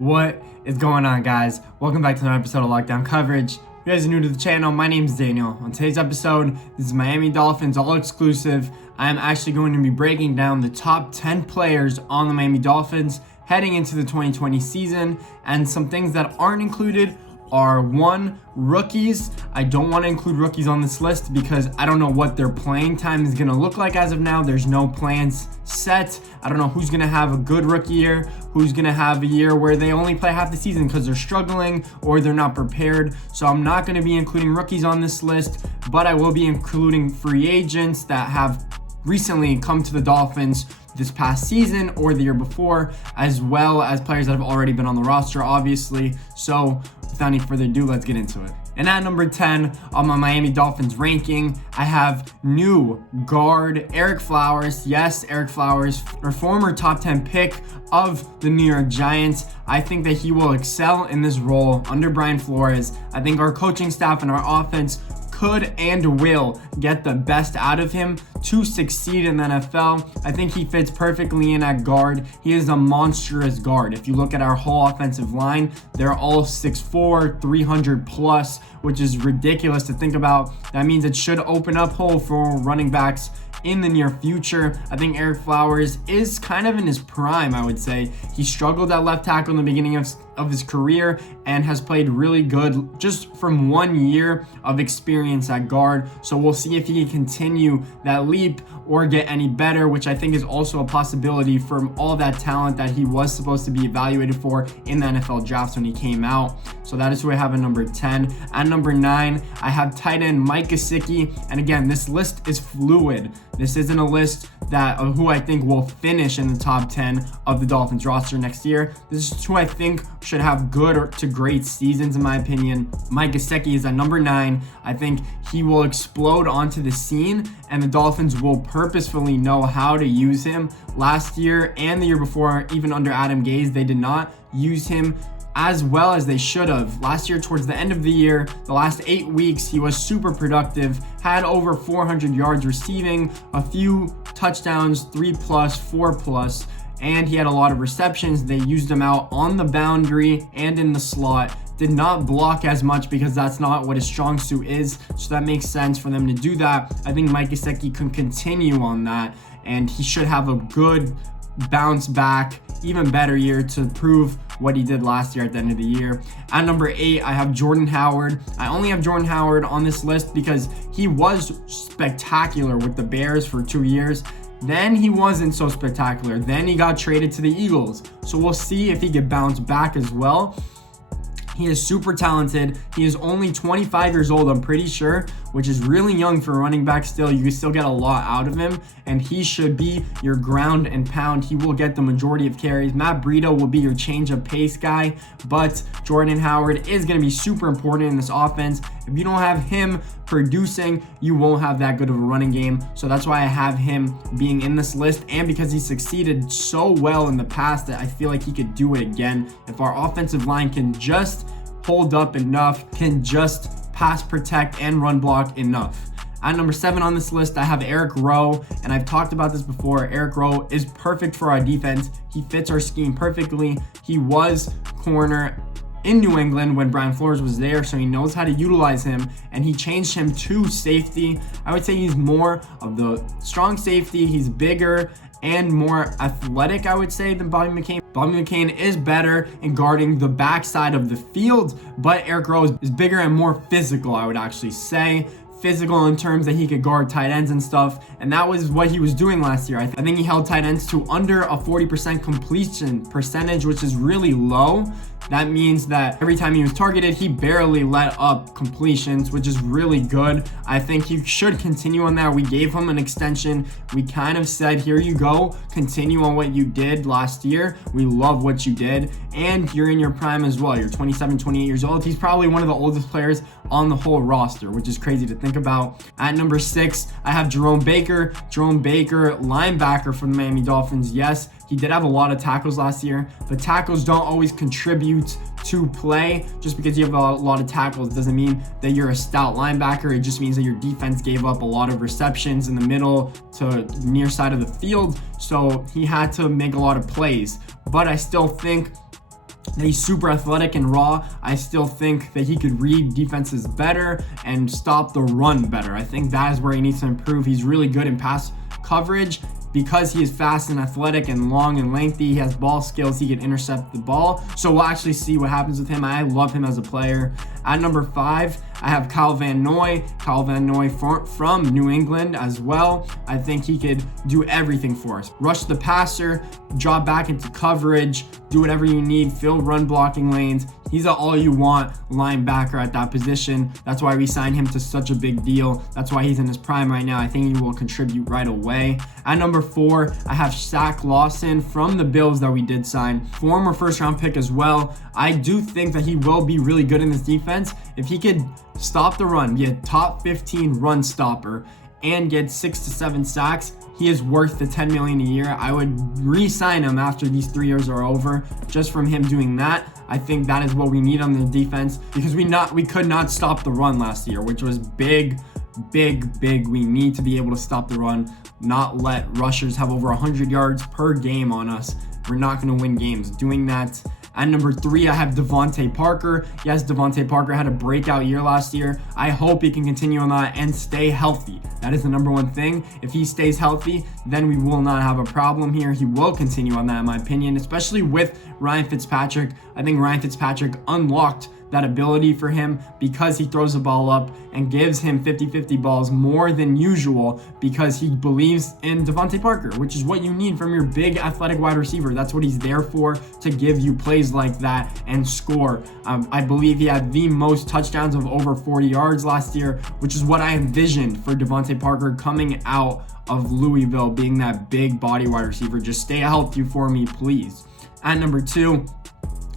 What is going on, guys? Welcome back to another episode of Lockdown Coverage. If you guys are new to the channel, my name is Daniel. On today's episode, this is Miami Dolphins all exclusive. I am actually going to be breaking down the top 10 players on the Miami Dolphins heading into the 2020 season, and some things that aren't included are 1, rookies. I don't want to include rookies on this list because I don't know what their playing time is going to look like as of now. There's no plans set. I don't know who's going to have a good rookie year, who's going to have a year where they only play half the season because they're struggling or they're not prepared. So I'm not going to be including rookies on this list, but I will be including free agents that have recently come to the Dolphins this past season or the year before, as well as players that have already been on the roster, obviously. So without any further ado, let's get into it. And at number 10 on my Miami Dolphins ranking, I have new guard Erik Flowers. Yes, Erik Flowers, our former top 10 pick of the New York Giants. I think that he will excel in this role under Brian Flores. I think our coaching staff and our offense could and will get the best out of him to succeed in the NFL. I think he fits perfectly in at guard. He is a monstrous guard. If you look at our whole offensive line, they're all 6'4", 300 plus, which is ridiculous to think about. That means it should open up hole for running backs in the near future. I think Erik Flowers is kind of in his prime, I would say. He struggled at left tackle in the beginning of his career and has played really good just from 1 year of experience at guard. So we'll see if he can continue that leap or get any better, which I think is also a possibility from all that talent that he was supposed to be evaluated for in the NFL draft when he came out. So that is who I have at number 10. At number 9, I have tight end Micah Kiseki. And again, this list is fluid. This isn't a list of who I think will finish in the top 10 of the Dolphins roster next year. This is who I think should have good to great seasons, in my opinion. Micah Kiseki is at number 9. I think he will explode onto the scene, and the Dolphins will purposefully know how to use him. Last year and the year before, even under Adam Gase, they did not use him as well as they should have. Last year, towards the end of the year, the last 8 weeks, he was super productive, had over 400 yards receiving, a few touchdowns, 3+, 4+, and he had a lot of receptions. They used him out on the boundary and in the slot. Did not block as much because that's not what his strong suit is, so that makes sense for them to do that. I think Micah Kiseki can continue on that, and he should have a good bounce back, even better year to prove what he did last year at the end of the year. At number 8, I have Jordan Howard. I only have Jordan Howard on this list because he was spectacular with the Bears for 2 years. Then he wasn't so spectacular. Then he got traded to the Eagles. So we'll see if he can bounce back as well. He is super talented. He is only 25 years old, I'm pretty sure, which is really young for a running back still. You can still get a lot out of him, and he should be your ground and pound. He will get the majority of carries. Matt Breida will be your change of pace guy, but Jordan Howard is going to be super important in this offense. If you don't have him producing, you won't have that good of a running game. So that's why I have him being in this list, and because he succeeded so well in the past that I feel like he could do it again. If our offensive line can just hold up enough, can just pass protect and run block enough. At number 7 on this list, I have Eric Rowe, and I've talked about this before. Eric Rowe is perfect for our defense. He fits our scheme perfectly. He was corner in New England when Brian Flores was there, so he knows how to utilize him, and he changed him to safety. I would say he's more of the strong safety. He's bigger and more athletic, I would say, than Bobby McCain. Bobby McCain is better in guarding the backside of the field, but Eric Rowe is bigger and more physical, I would actually say. Physical in terms that he could guard tight ends and stuff, and that was what he was doing last year. I think he held tight ends to under a 40% completion percentage, which is really low. That means that every time he was targeted, he barely let up completions, which is really good. I think he should continue on that. We gave him an extension. We kind of said, here you go, continue on what you did last year. We love what you did, and you're in your prime as well. You're 27, 28 years old. He's probably one of the oldest players on the whole roster, which is crazy to think about. At number 6, I have Jerome Baker. Jerome Baker, linebacker for the Miami Dolphins. Yes, he did have a lot of tackles last year, but tackles don't always contribute to play. Just because you have a lot of tackles doesn't mean that you're a stout linebacker. It just means that your defense gave up a lot of receptions in the middle to near side of the field. So he had to make a lot of plays. But I still think He's super athletic and raw. I still think that he could read defenses better and stop the run better. I think that is where he needs to improve. He's really good in pass coverage. Because he is fast and athletic and long and lengthy, he has ball skills, he can intercept the ball. So we'll actually see what happens with him. I love him as a player. At number 5, I have Kyle Van Noy. Kyle Van Noy from New England as well. I think he could do everything for us. Rush the passer, drop back into coverage, do whatever you need, fill run blocking lanes. He's an all-you-want linebacker at that position. That's why we signed him to such a big deal. That's why he's in his prime right now. I think he will contribute right away. At number 4, I have Shaq Lawson from the Bills that we did sign. Former first-round pick as well. I do think that he will be really good in this defense. If he could stop the run, be a top 15 run stopper, and get 6 to 7 sacks, he is worth the $10 million a year. I would re-sign him after these 3 years are over, just from him doing that. I think that is what we need on the defense, because we could not stop the run last year, which was big. We need to be able to stop the run, not let rushers have over 100 yards per game on us. We're not going to win games doing that. At number 3, I have DeVante Parker. Yes, DeVante Parker had a breakout year last year. I hope he can continue on that and stay healthy. That is the number one thing. If he stays healthy, then we will not have a problem here. He will continue on that, in my opinion, especially with Ryan Fitzpatrick. I think Ryan Fitzpatrick unlocked that ability for him because he throws the ball up and gives him 50-50 balls more than usual because he believes in DeVante Parker, which is what you need from your big athletic wide receiver. That's what he's there for, to give you plays like that and score. I believe he had the most touchdowns of over 40 yards last year, which is what I envisioned for DeVante Parker coming out of Louisville, being that big body wide receiver. Just stay healthy for me, please. At number 2,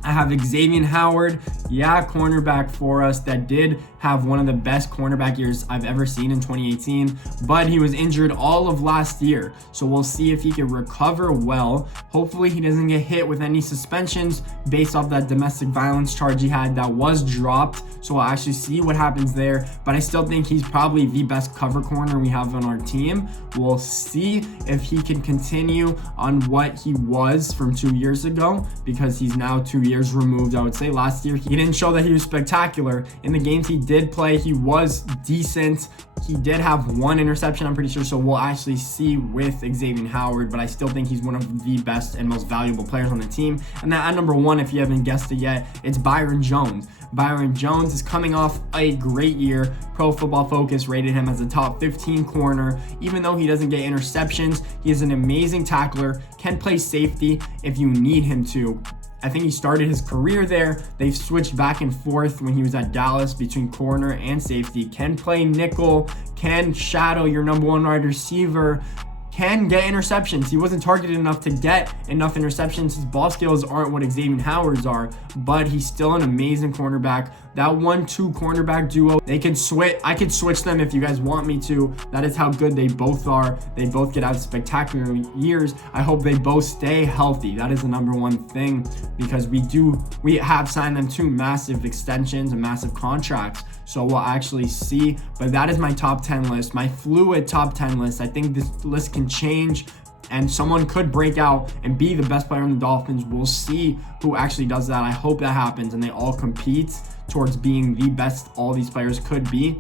I have Xavier Howard, cornerback for us that did have one of the best cornerback years I've ever seen in 2018, but he was injured all of last year. So we'll see if he can recover well. Hopefully he doesn't get hit with any suspensions based off that domestic violence charge he had that was dropped. So we'll actually see what happens there, but I still think he's probably the best cover corner we have on our team. We'll see if he can continue on what he was from 2 years ago, because he's now 2 years removed. I would say last year he didn't show that he was spectacular. In the games he did play, he was decent. He did have one interception, I'm pretty sure, so we'll actually see with Xavier Howard, but I still think he's one of the best and most valuable players on the team. And then at number 1, if you haven't guessed it yet, it's Byron Jones. Byron Jones is coming off a great year. Pro Football Focus rated him as a top 15 corner. Even though he doesn't get interceptions, he is an amazing tackler, can play safety if you need him to. I think he started his career there. They've switched back and forth when he was at Dallas between corner and safety. Can play nickel, can shadow your number 1 wide receiver, can get interceptions. He wasn't targeted enough to get enough interceptions. His ball skills aren't what Xavier Howard's are, but he's still an amazing cornerback. That 1-2 cornerback duo, they can switch. I could switch them if you guys want me to. That is how good they both are. They both get out spectacular years. I hope they both stay healthy. That is the number one thing, because we have signed them to massive extensions and massive contracts. So we'll actually see. But that is my top 10 list, my fluid top 10 list. I think this list can change, and someone could break out and be the best player in the Dolphins. We'll see who actually does that. I hope that happens and they all compete towards being the best all these players could be.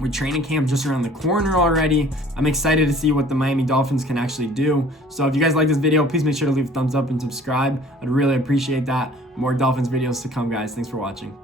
With training camp just around the corner already, I'm excited to see what the Miami Dolphins can actually do. So if you guys like this video, please make sure to leave a thumbs up and subscribe. I'd really appreciate that. More Dolphins videos to come, guys. Thanks for watching.